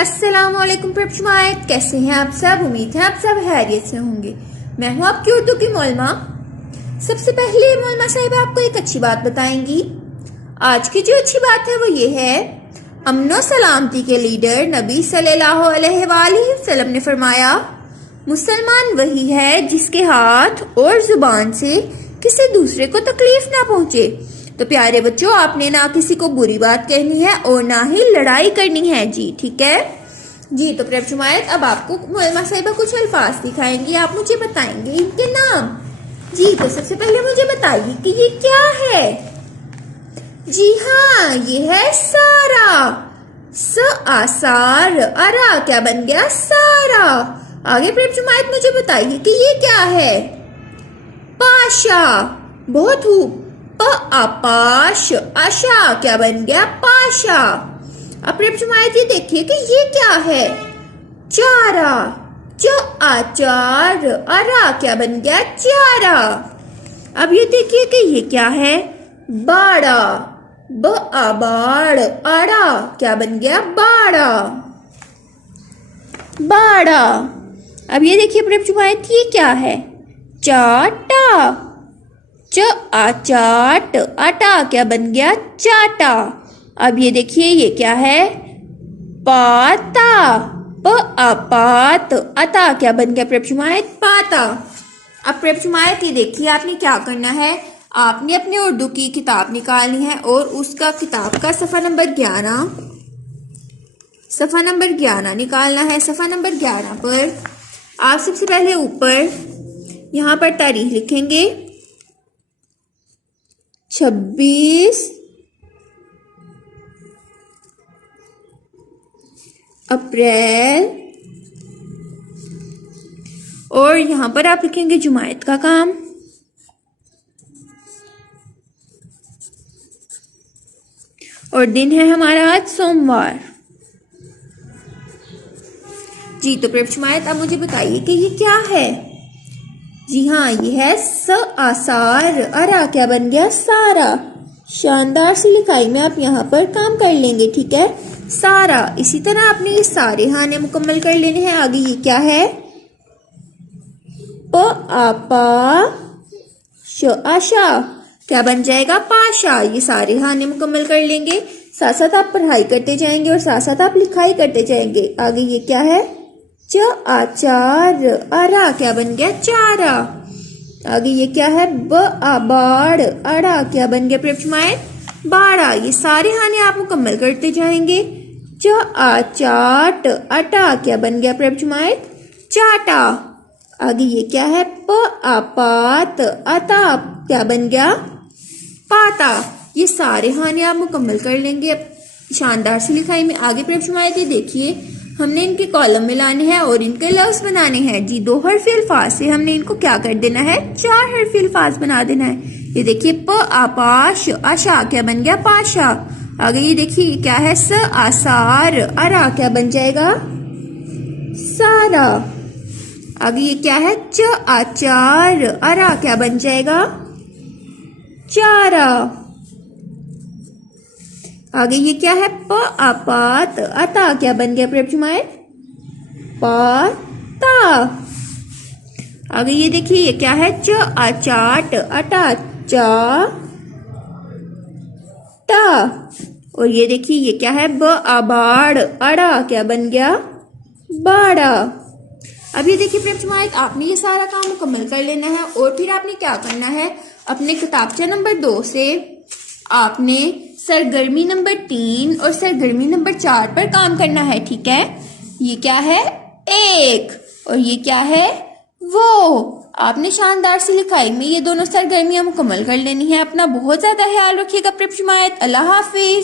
अस्सलामुअलैकुम प्रभुमायत, कैसे हैं आप सब। उम्मीद है आप सब हैरियत से होंगे। मैं हूं आपकी उर्दू की मोलमा। सबसे पहले मोलमा साहिबा आपको एक अच्छी बात बताएंगी। आज की जो अच्छी बात है वो ये है, अमनो सलामती के लीडर नबी सल्लल्लाहु अलैहि वसल्लम ने फरमाया, मुसलमान वही है जिसके हाथ और जुबान से किसी दूसरे को तकलीफ ना पहुंचे। तो प्यारे बच्चों, आपने ना किसी को बुरी बात कहनी है और ना ही लड़ाई करनी है जी, ठीक है जी। तो प्रेम शुमायत, अब आपको मोलमा साहिबा कुछ अल्फाज दिखाएंगी, आप मुझे बताएंगे इनके नाम जी। तो सबसे पहले मुझे बताइए कि ये क्या है। जी हाँ, ये है सारा। स आसार, अरा क्या बन गया, सारा। आगे प्रेम शुमायत मुझे बताइए कि ये क्या है। पाशा, बहुत खूब। प आपाश, आशा क्या बन गया, पाशा। अब प्रेम शुमायत ये देखिए कि ये क्या है। चारा, च आचार, अरा क्या बन गया, चारा। अब ये देखिए कि ये क्या है। बाड़ा, ब आबाड़, आड़ा क्या बन गया, बाड़ा, बाड़ा। अब ये देखिए प्रेम शुमायत ये क्या है। चाटा, च आचाट, आटा क्या बन गया, चाटा। अब ये देखिए ये क्या है। पाता, प आपात, अता क्या बन गया प्रेम शुमायत, पाता। अब प्रेम शुमायत ये देखिए आपने क्या करना है। आपने अपनी उर्दू की किताब निकालनी है और उसका किताब का सफ़ा नंबर 11 निकालना है। सफ़ा नंबर 11 पर आप सबसे पहले ऊपर यहाँ पर तारीख लिखेंगे 26 अप्रैल और यहाँ पर आप लिखेंगे जुमायत का काम। और दिन है हमारा आज सोमवार जी। तो प्रेम शुमायत, अब मुझे बताइए कि ये क्या है। जी हाँ, ये है स आसार, अरा क्या बन गया, सारा। शानदार सी लिखाई में आप यहाँ पर काम कर लेंगे, ठीक है, सारा। इसी तरह आपने ये सारे हाने मुकम्मल कर लेने हैं। आगे ये क्या है। प आपा श आशा क्या बन जाएगा, पाशा। ये सारे हाने मुकम्मल कर लेंगे। साथ साथ आप पढ़ाई करते जाएंगे और साथ साथ आप लिखाई करते जाएंगे। आगे ये क्या है। च आचार, अरा क्या बन गया, चारा। आगे ये क्या है। ब आबाड़, अड़ा क्या बन गया प्रेम शुमायत, बाड़ा। ये सारे हाने आप मुकम्मल करते जाएंगे। च आचाट, अटा क्या बन गया प्रेम शुमायत, चाटा। आगे ये क्या है। प आपात, अता क्या बन गया, पाता। ये सारे हाने आप मुकम्मल कर लेंगे शानदार सी लिखाई में। आगे प्रेम शुमायत ये देखिए, हमने इनके कॉलम में लाने हैं और इनके लफ्ज बनाने हैं जी। 2 हर्फी अल्फाज से हमने इनको क्या कर देना है, 4 हर्फी अल्फाज बना देना है। ये देखिए प आपाश, आशा क्या बन गया, पाशा। आगे ये देखिए क्या है। स आसार, अरा क्या बन जाएगा, सारा। आगे ये क्या है। च आचार, अरा क्या बन जाएगा, चारा। आगे ये क्या है। प आपात, अता क्या बन गया प्रेम शुमायत, पाता। आगे ये देखिए ये क्या है। च आचाट, अटा चा टा। और ये देखिए ये क्या है। ब आबाड़, अड़ा क्या बन गया, बाड़ा। अब ये देखिए प्रेम शुमायत, आपने ये सारा काम मुकम्मल कर लेना है और फिर आपने क्या करना है। अपने किताबचा नंबर 2 से आपने सरगर्मी नंबर 3 और सरगर्मी नंबर 4 पर काम करना है, ठीक है। ये क्या है, एक, और ये क्या है, वो। आपने शानदार सी लिखाई में ये दोनों सरगर्मियां मुकम्मल कर लेनी है। अपना बहुत ज्यादा ख्याल रखिएगा प्रेम शुमायत। अल्लाह हाफिज।